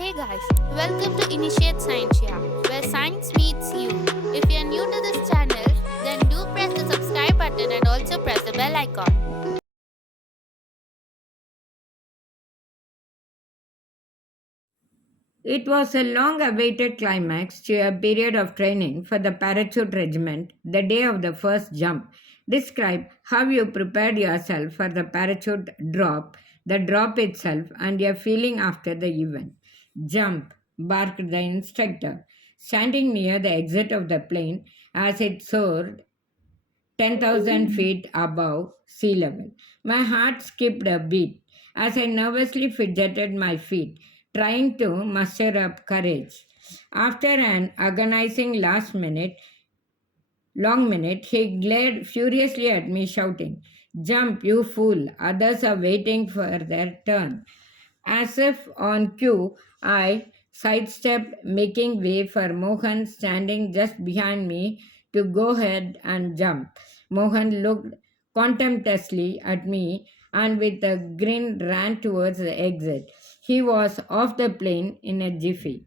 Hey guys, welcome to Initiate Scientia, where science meets you. If you're new to this channel, then do press the subscribe button and also press the bell icon. It was a long awaited climax to a period of training for the parachute regiment, the day of the first jump. Describe how you prepared yourself for the parachute drop, the drop itself, and your feeling after the event. Jump, barked the instructor, standing near the exit of the plane as it soared 10,000 feet above sea level. My heart skipped a beat as I nervously fidgeted my feet, trying to muster up courage. After an agonizing long minute, he glared furiously at me, shouting, "Jump, you fool! Others are waiting for their turn." As if on cue, I sidestepped, making way for Mohan standing just behind me to go ahead and jump. Mohan looked contemptuously at me and with a grin ran towards the exit. He was off the plane in a jiffy.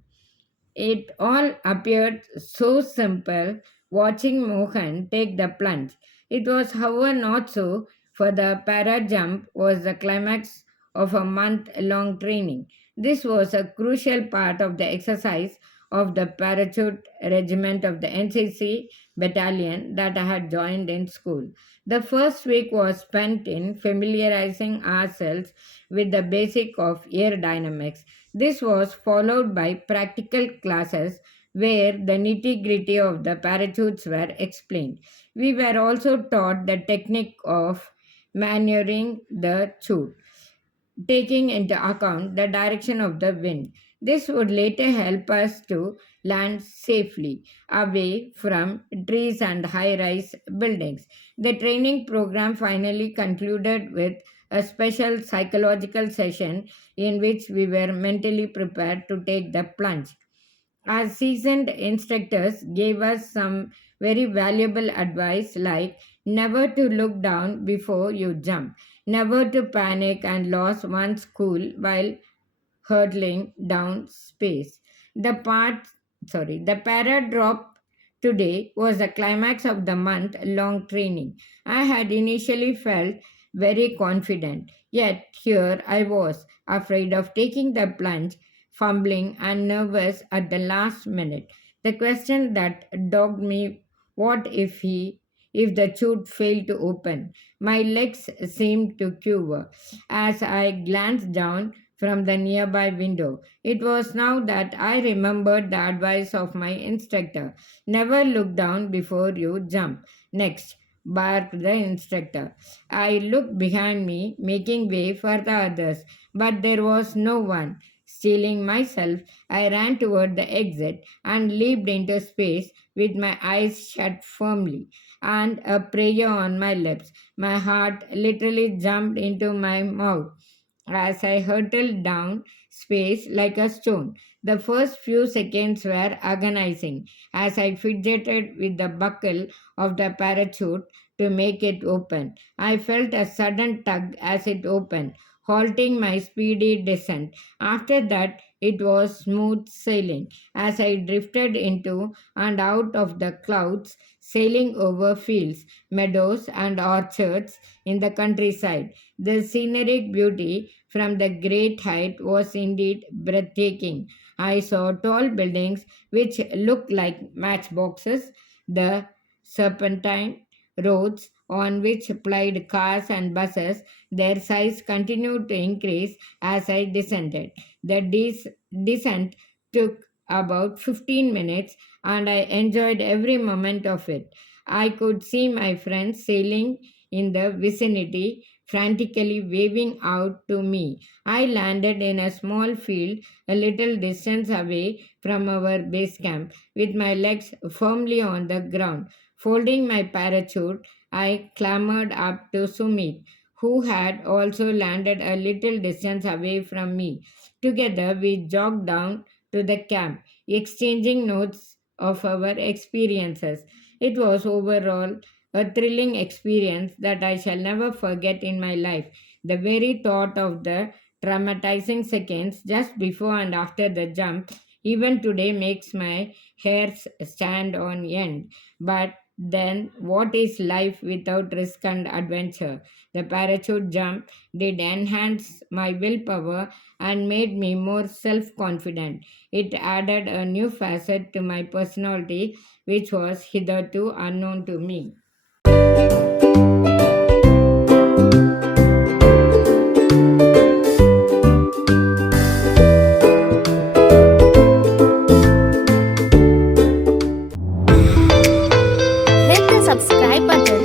It all appeared so simple watching Mohan take the plunge. It was, however, not so, for the para jump was the climax of a month long training. This was a crucial part of the exercise of the parachute regiment of the NCC battalion that I had joined in school. The first week was spent in familiarizing ourselves with the basic of aerodynamics. This was followed by practical classes where the nitty gritty of the parachutes were explained. We were also taught the technique of maneuvering the chute, taking into account the direction of the wind. This would later help us to land safely away from trees and high rise buildings. The training program finally concluded with a special psychological session in which we were mentally prepared to take the plunge. Our seasoned instructors gave us some very valuable advice like never to look down before you jump, never to panic and lose one's cool while hurtling down space. The part, the para drop today was the climax of the month long training. I had initially felt very confident, yet here I was, afraid of taking the plunge, fumbling and nervous at the last minute. The question that dogged me, what if the chute failed to open? My legs seemed to quiver as I glanced down from the nearby window. It was now that I remembered the advice of my instructor: never look down before you jump. Next, barked the instructor. I looked behind me, making way for the others, but there was no one. Stealing myself, I ran toward the exit and leaped into space with my eyes shut firmly and a prayer on my lips. My heart literally jumped into my mouth as I hurtled down space like a stone. The first few seconds were agonizing as I fidgeted with the buckle of the parachute to make it open. I felt a sudden tug as it opened, halting my speedy descent. After that, it was smooth sailing as I drifted into and out of the clouds, sailing over fields, meadows, and orchards in the countryside. The scenic beauty from the great height was indeed breathtaking. I saw tall buildings which looked like matchboxes, the serpentine roads on which plied cars and buses. Their size continued to increase as I descended. The descent took about 15 minutes and I enjoyed every moment of it. I could see my friends sailing in the vicinity, frantically waving out to me. I landed in a small field a little distance away from our base camp with my legs firmly on the ground. Folding my parachute, I clambered up to Sumit, who had also landed a little distance away from me. Together, we jogged down to the camp, exchanging notes of our experiences. It was overall a thrilling experience that I shall never forget in my life. The very thought of the traumatizing seconds just before and after the jump, even today makes my hairs stand on end. But then, what is life without risk and adventure? The parachute jump did enhance my willpower and made me more self confident. It added a new facet to my personality, which was hitherto unknown to me. Hit the subscribe button